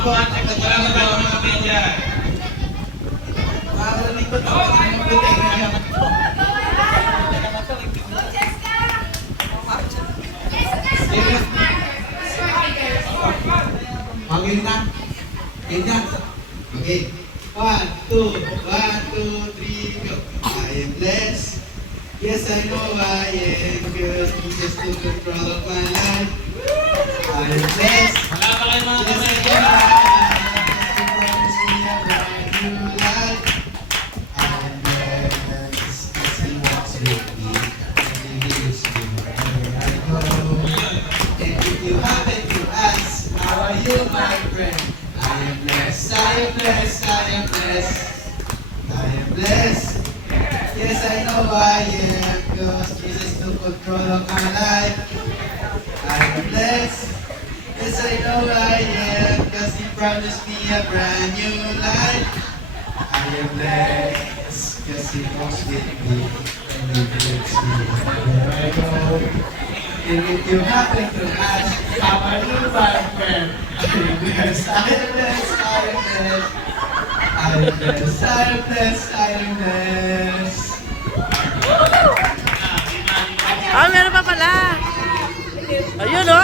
po. Salamat po mga kapitya. Makakalipat ako sa mga kapitya. Okay na? Ganyan. Okay. 1, 2, 3, go. I am blessed. Yes, I know I am, because Jesus took control of my life. I am blessed. Wala pa kayo mga Yes, I kapatid. know I promise me a brand new life. I am blessed, because He walks with me, and He leads me wherever I go. And if you happen to ask, how are you, my friend? I am blessed, I am blessed, I am blessed. I am blessed. Yes, I know I am, because Jesus took control of my life. I am blessed. Yes, I know I am, because He promised me a brand new life. I am blessed, because He walks with me, and He leads me wherever I go. And if you happen to ask, how are you, my friend? I am blessed, I am blessed, I am blessed. I am blessed, I am blessed, I am blessed. Ah, meron pa pala. Ayun, oh.